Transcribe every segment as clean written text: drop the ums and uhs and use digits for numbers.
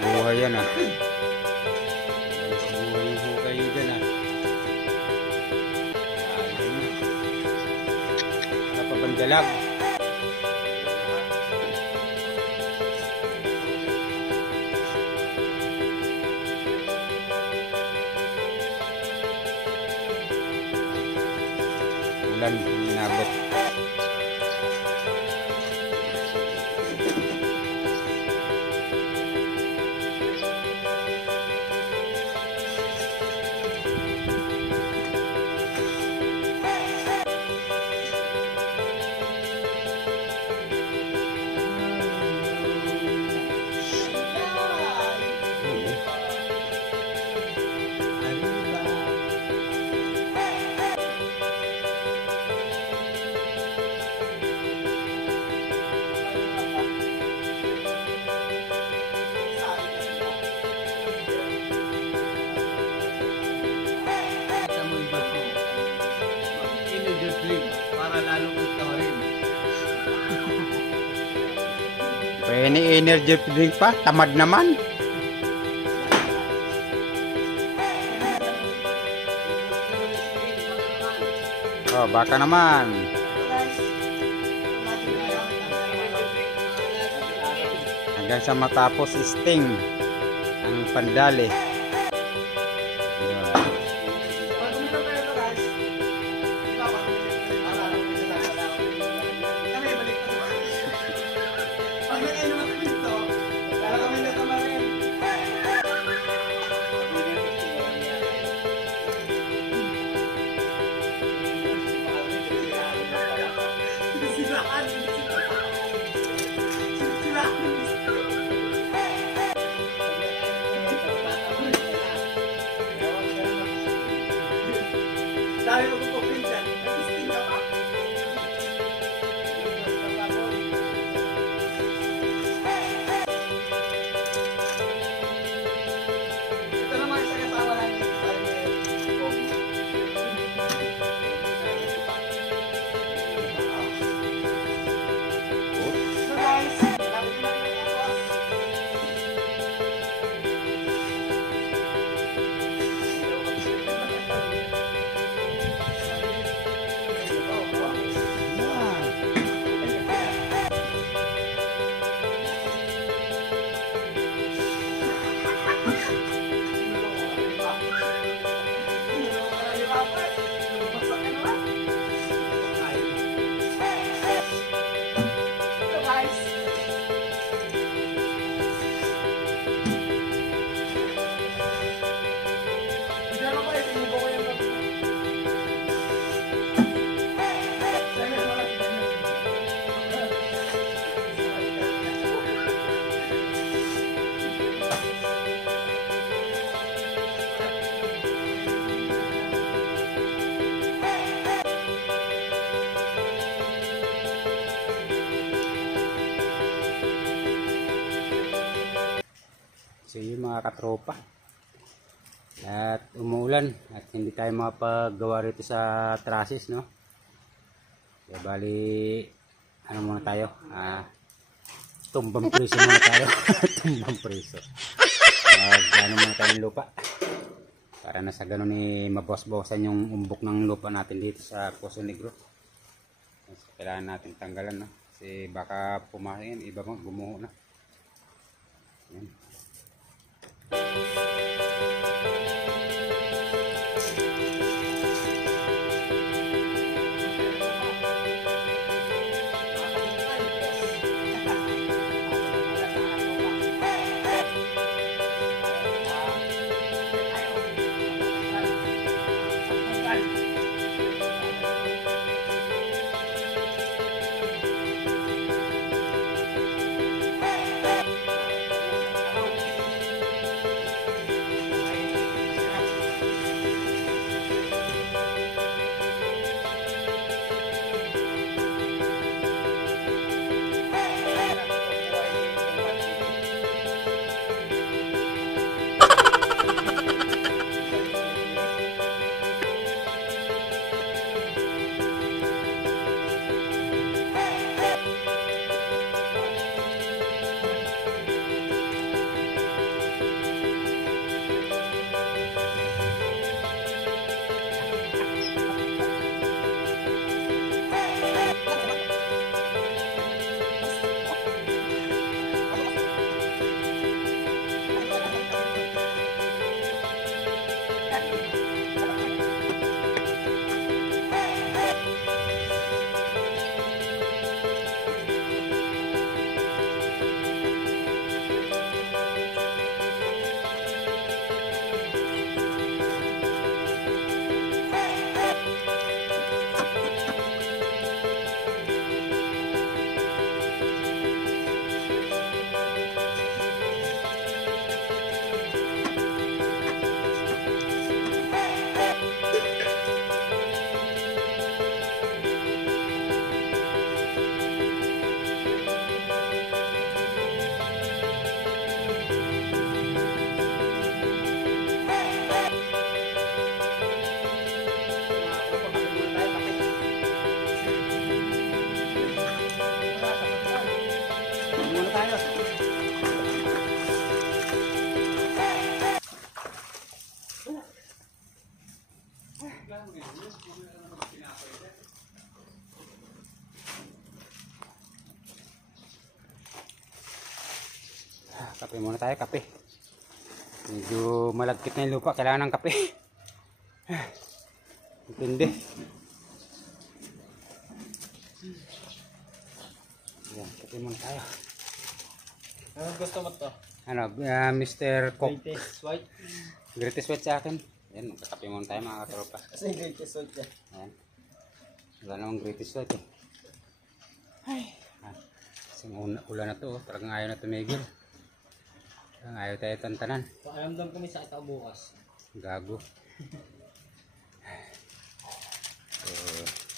Buhay yan ah. Buhay ho kayo dyan ah. Ayun na. Wala pa bang dalag? Ulan, inabot. Para lalong magtawarin. Any energy drink pa? Tamad naman. Oh, baka naman. Hanggang sa matapos sting ang pandali. Dahil magpupin dyan, nag-sting ka pa. Ito naman sa kasama namin. So guys, lapit na rin ako. So yun mga katropa, at umuulan at hindi tayo makapaggawa rito sa trusses, no? Kaya bali ano muna tayo, tumbang preso muna tayo. Tumbang preso, ano muna tayong lupa para na sa ganun mabos-bosan yung umbok ng lupa natin dito sa Poso Negro. So, kailangan natin tanggalan, no? Kasi baka pumahin, iba mo gumuho na. Yan. Kape muna tayo, kape. Medyo malagkit na yung lupa, kailangan ng kape. Intindi. Yan, kape muna tayo. Ano gusto mo to? Ano, Mr. Coke. Greatest white? Greatest white sa akin. Yan, magkakape muna tayo mga katropa. Kasi greatest white yan. Yan. Wala namang greatest white eh. Ay. Kasi ulan na to, talagang ayaw na tumigil. Talagang ayaw tayo tantanan. Pakiramdam kami sa itaw bukas. Gago. So,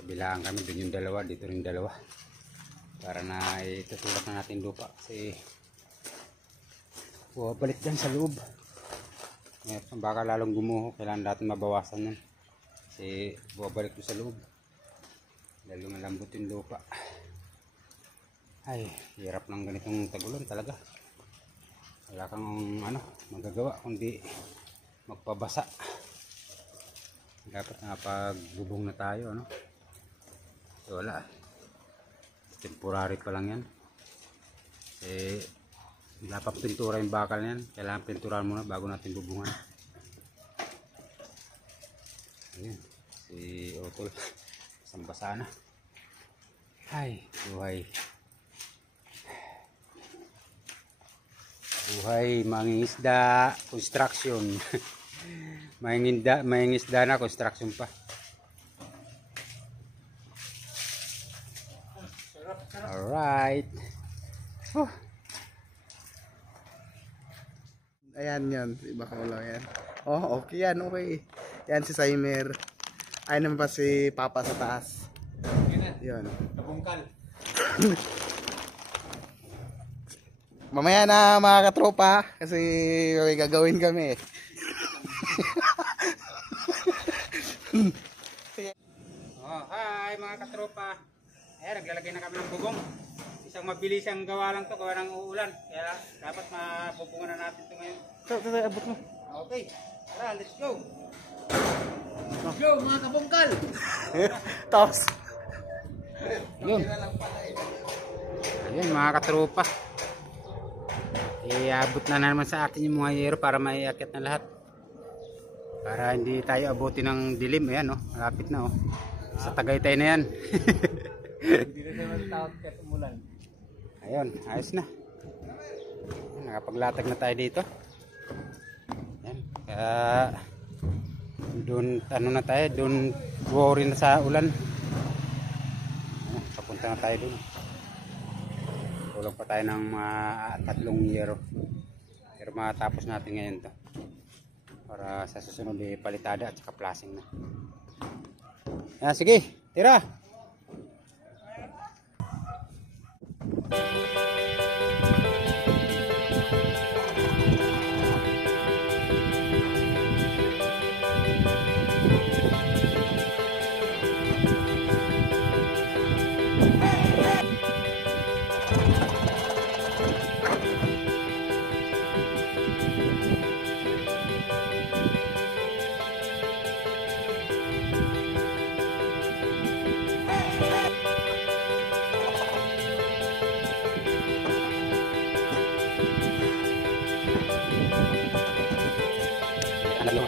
kabilaan kami, dun yung dalawa, dito rin dalawa. Para na itutulak na natin lupa. Kasi balik dyan sa loob. Baka lalong gumuho, kailangan natin mabawasan yan. Kasi balik doon sa loob. Dahil lumalambot yung lupa. Ay, hirap ng ganitong tagulan talaga. Wala kang magagawa kundi magpabasa. Dapat napagbubong na tayo, ano? So, wala. Temporary pa lang yan. Wala pang pintura yung bakal na yan. Kailangan pinturan muna bago natin bubungan. Ayun, si Otol. Basang-basa na. Ay, buhay. Buhay, mangingisda, construction. Mangingisda na, construction pa. Alright. Ayan yan, iba ko lang yan. Oh, okay yan, okay. Yan si Saimer. Ayun naman pa si Papa sa taas. Yun. Nabungkal. Mamaya na mga katropa, kasi may gagawin kami. Hi mga katropa. Ayan, naglalagay na kami ng bubong. Isang mabilis ang gawa lang to, gawa ng uulan. Kaya dapat mabubungan na natin ito ngayon. So, abot mo. Okay, tara, let's go. Let's go mga kabungkal! Tapos. Yun. Ayun mga katropa. Iabot na naman sa atin yung mga yero para maiakit na lahat. Para hindi tayo abutin ng dilim. Ayan, oh, malapit na, oh. Sa Tagaytay na yan. Hindi na naman tawag kahit umulan. Ayun, ayos na. Nakapaglatag na tayo dito. Ayan. Kaya doon na tayo, doon worry na sa ulan. Ayan, papunta na tayo doon. Kulang pa tayo ng mga 3 yero. Pero matapos natin ngayon to. Para sa susunod palitada at saka plasing na. Sige, tira! Ano